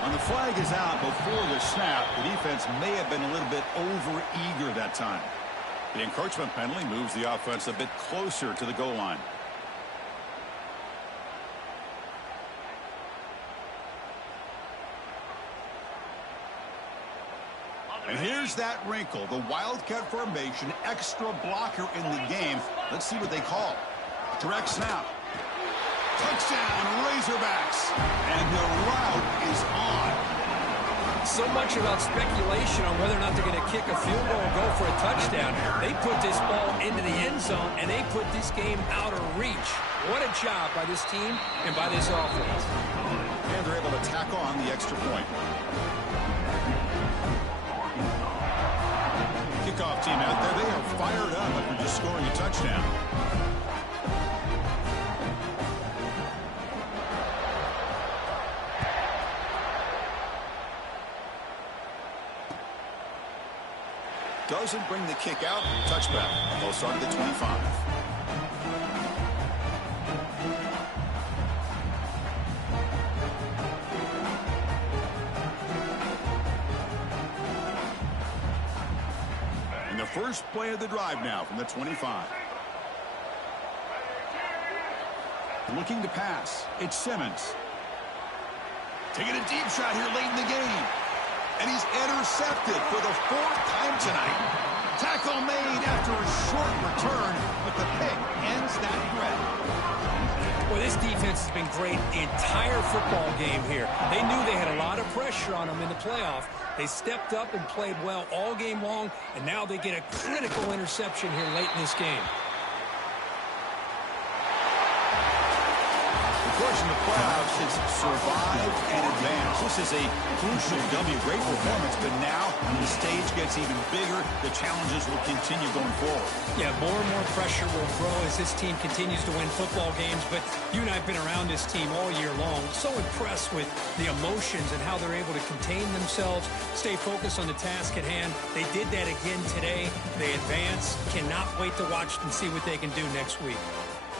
When the flag is out before the snap, the defense may have been a little bit over-eager that time. The encroachment penalty moves the offense a bit closer to the goal line. And here's that wrinkle, the Wildcat formation, extra blocker in the game. Let's see what they call. Direct snap. Touchdown, Razorbacks. And the route is on. So much about speculation on whether or not they're going to kick a field goal or go for a touchdown. They put this ball into the end zone, and they put this game out of reach. What a job by this team and by this offense. And they're able to tack on the extra point. Kickoff team out there, they are fired up after just scoring a touchdown. Doesn't bring the kick out. Touchback. They'll start at the 25. And the first play of the drive now from the 25. Looking to pass. It's Simmons. Taking a deep shot here late in the game. And he's intercepted for the 4th time tonight. Tackle made after a short return, but the pick ends that threat. Well, this defense has been great the entire football game here. They knew they had a lot of pressure on them in the playoff. They stepped up and played well all game long, and now they get a critical interception here late in this game. Of course, in the playoffs, it's survive and advance. This is a crucial W. Great performance, but now when the stage gets even bigger, the challenges will continue going forward. Yeah, more and more pressure will grow as this team continues to win football games, but you and I have been around this team all year long. So impressed with the emotions and how they're able to contain themselves, stay focused on the task at hand. They did that again today. They advance. Cannot wait to watch and see what they can do next week.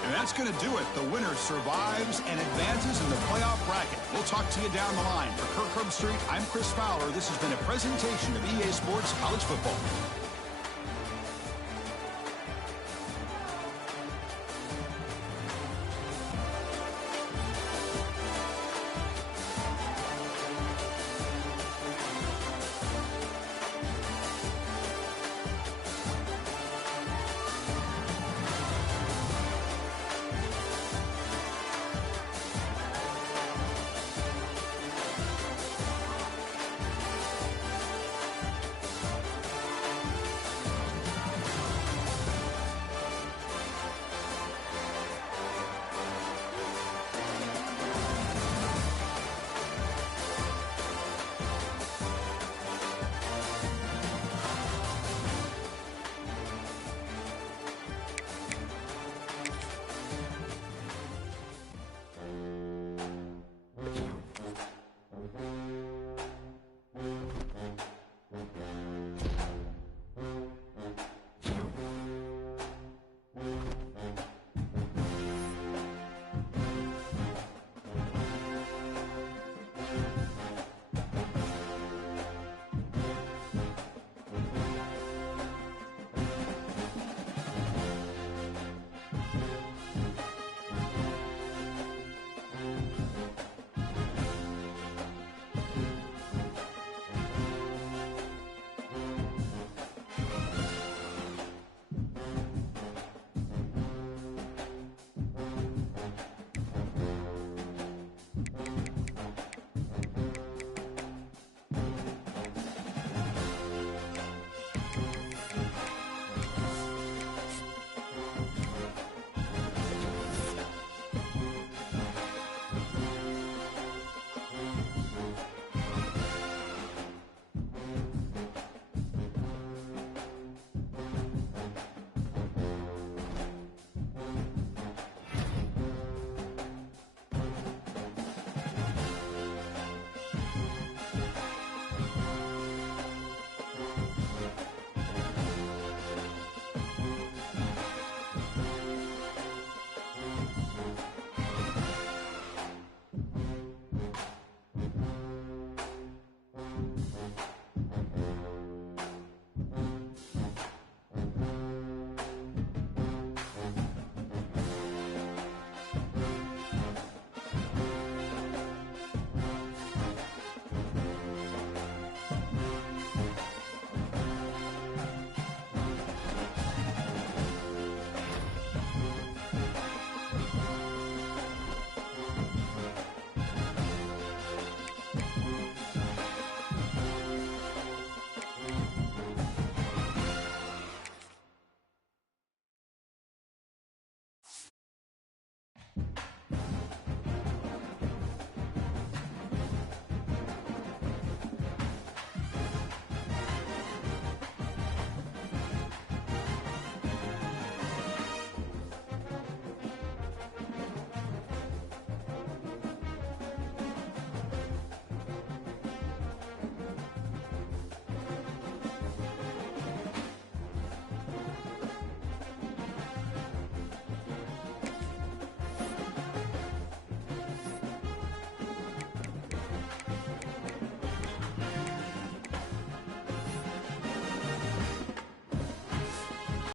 And that's going to do it. The winner survives and advances in the playoff bracket. We'll talk to you down the line. For Kirk Herbstreit, I'm Chris Fowler. This has been a presentation of EA Sports College Football.